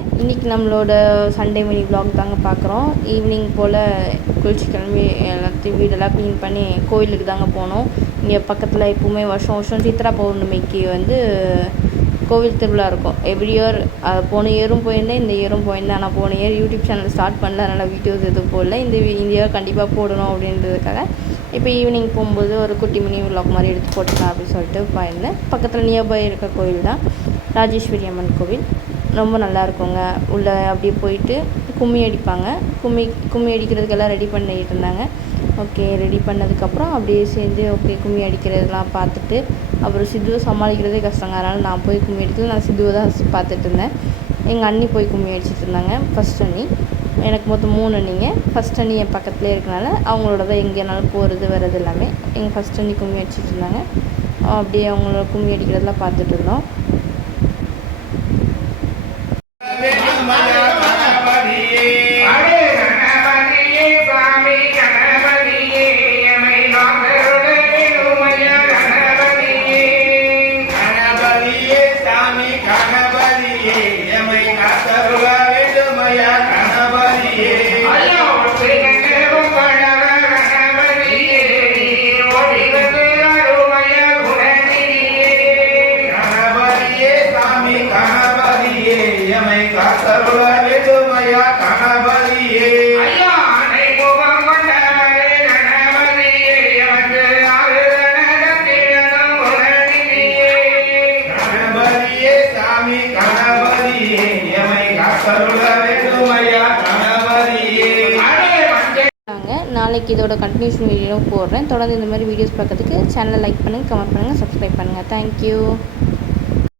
இன்றைக்கி நம்மளோட Sunday mini vlog தாங்க பார்க்குறோம். ஈவினிங் போல் குளிச்சு கிளம்பி எல்லாத்தையும் வீடெல்லாம் க்ளீன் பண்ணி கோயிலுக்கு தாங்க போனோம். இங்கே பக்கத்தில் எப்போவுமே வருஷம் வருஷம் சித்ரா பௌர்ணமிக்கு கோவில் திருவிழா இருக்கும். எவ்ரி இயர் போன இயரும் போயிருந்தேன், இந்த இயரும் போயிருந்தேன். ஆனால் போன இயர் யூடியூப் சேனல் ஸ்டார்ட் பண்ணல, அதனால் வீடியோஸ் எதுவும் போடல. இந்த இயர் கண்டிப்பாக போடணும் அப்படின்றதுக்காக இப்போ ஈவினிங் போகும்போது ஒரு குட்டி மினி வ்ளாக் மாதிரி எடுத்து போட்டுக்கலாம் அப்படின்னு சொல்லிட்டு போயிருந்தேன். பக்கத்தில் நியர்பை இருக்க கோவில் தான் ராஜேஸ்வரி அம்மன் கோவில். ரொம்ப நல்லா இருக்குங்க. உள்ளே அப்படியே போயிட்டு கும்மி அடிப்பாங்க. கும்மி அடிக்கிறதுக்கு எல்லாம் ரெடி பண்ணிகிட்டு இருந்தாங்க. ஓகே, ரெடி பண்ணதுக்கப்புறம் அப்படியே சேர்ந்து கும்மி அடிக்கிறதுலாம் பார்த்துட்டு, அப்புறம் சித்துவை சமாளிக்கிறதே கஷ்டங்க. அதனால் நான் போய் கும்மி அடிக்கல, நான் சித்துவை தான் பார்த்துட்டு இருந்தேன். எங்கள் அண்ணி போய் கும்மி அடிச்சிட்டு இருந்தாங்க. ஃபஸ்ட் அண்ணி, எனக்கு மொத்தம் 3 அண்ணிங்க. ஃபஸ்ட் அண்ணி என் பக்கத்துலேயே இருக்கனால அவங்களோட தான் எங்கேனாலும் போகிறது வர்றது எல்லாமே. எங்கள் ஃபஸ்ட் அண்ணி கும்மி அடிச்சிட்டு இருந்தாங்க. அப்படியே அவங்களோட கும்மி அடிக்கிறதெல்லாம் பார்த்துட்டு இருந்தோம். நாளைக்கு இதோட கண்டினியூஷன் வீடியோ போடுறேன். தொடர்ந்து இந்த மாதிரி வீடியோஸ் பார்க்கறதுக்கு சேனலை லைக் பண்ணுங்கள், கமெண்ட் பண்ணுங்கள், சப்ஸ்கிரைப் பண்ணுங்கள். தேங்க்யூ.